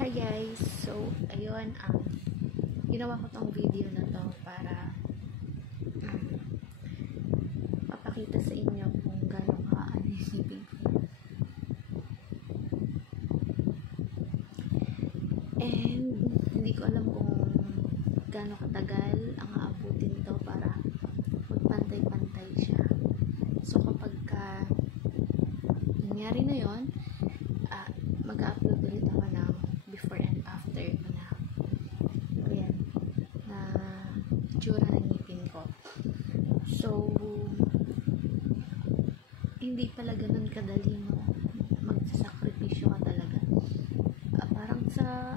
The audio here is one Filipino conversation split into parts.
Hi guys! So, ayun, ginawa ko tong video na to para mapakita sa inyo kung gano'n ka-anisipin ko. And, hindi ko alam kung gano'n katagal ang aabutin to para magpantay-pantay siya. So, kapag nangyari na yun, mag-upload ulit ako ng before and after ko na ayan, na itsura ng ngipin ko. So, hindi pala ganun kadali mo magsasakripisyo ka talaga. Parang sa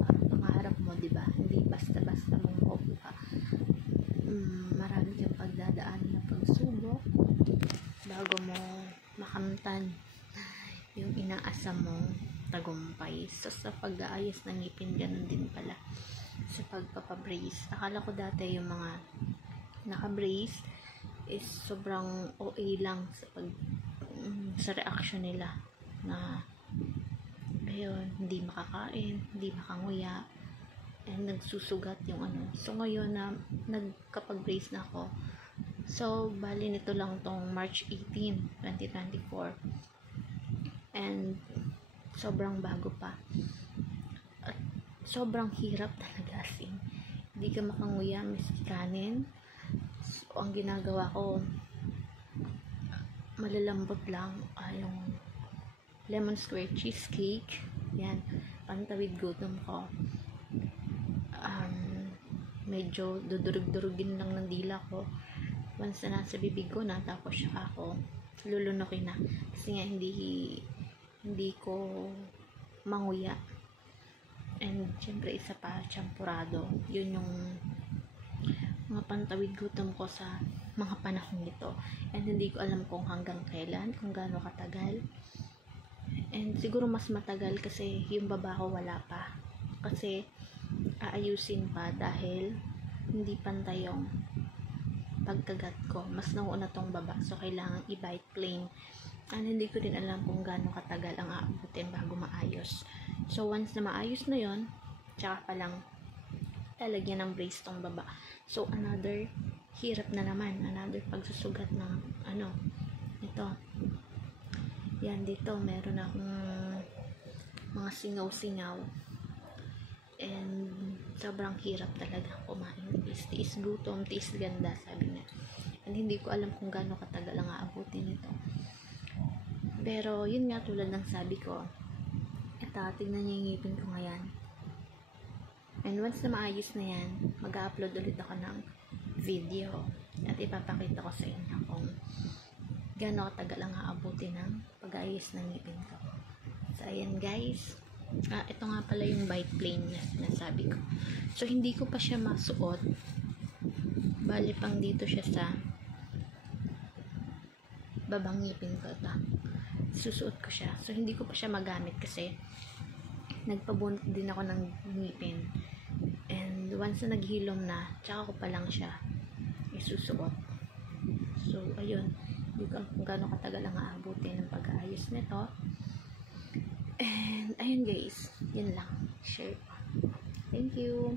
parang pangarap mo, diba? Hindi basta-basta mong makukuha. Marami kang pagdadaan na pagsubok bago mo makamtan yung inaasam mong tagumpay. So, sa pag-aayos ng ngipin, ganun din pala sa pagpapabrace. Akala ko dati yung mga naka-brace is sobrang OA lang sa reaction nila na ayun, hindi makakain, hindi makanguya, and nagsusugat yung ano. So, ngayon na nagkapag-brace na ako, so, bali nito lang tong March 18, 2024. And sobrang bago pa. At sobrang hirap talaga, as in. Hindi ka makanguya, miski kanin. So, ang ginagawa ko, malalambot lang, yung lemon square cheesecake. Yan, pantawid gutom ko. Medyo dudurug-durugin lang ng dila ko. Once na nasa bibig ko na, tapos siya ako lulunukin na. Kasi nga, hindi ko manguya. And syempre isa pa, champurado. Yun yung mga pantawid gutom ko sa mga panahon nito. And hindi ko alam kung hanggang kailan, kung gaano katagal. And siguro mas matagal kasi yung baba ko wala pa. Kasi aayusin pa dahil hindi pantay yung pagkagat ko. Mas nauna tong baba. So, kailangan i-bite plane. And hindi ko din alam kung gaano katagal ang aabutin bago maayos. So, once na maayos na yon, tsaka palang lalagyan ng brace tong baba. So, another hirap na naman. Another pagsusugat ng ito. Yan, dito meron akong mga singaw-singaw. And sobrang hirap talaga kumain. Tiis gutom, tiis ganda, sabi niya. And hindi ko alam kung gaano katagal ang aabutin nito. Pero, yun nga, tulad ng sabi ko, eto, tignan niyo yung ngipin ko ngayon. And once na maayos na yan, mag-upload ulit ako ng video. At ipapakita ko sa inyo kung gaano katagal ang aabutin ng pag-aayos ng ngipin ko. So, ayan guys. Ito nga pala yung bite plane na sinasabi ko. So, hindi ko pa siya masuot. Bali pang dito siya sa babang ngipin ko. Ito. Susuot ko siya. So, hindi ko pa siya magamit kasi nagpabunot din ako ng ngipin. And once na naghilom na, tsaka ko pa lang siya isusuot. So, ayun. Hindi ko kung gaano katagal ang aabutin ng pag-aayos nito. And, ayun guys. Yun lang. Share. Thank you.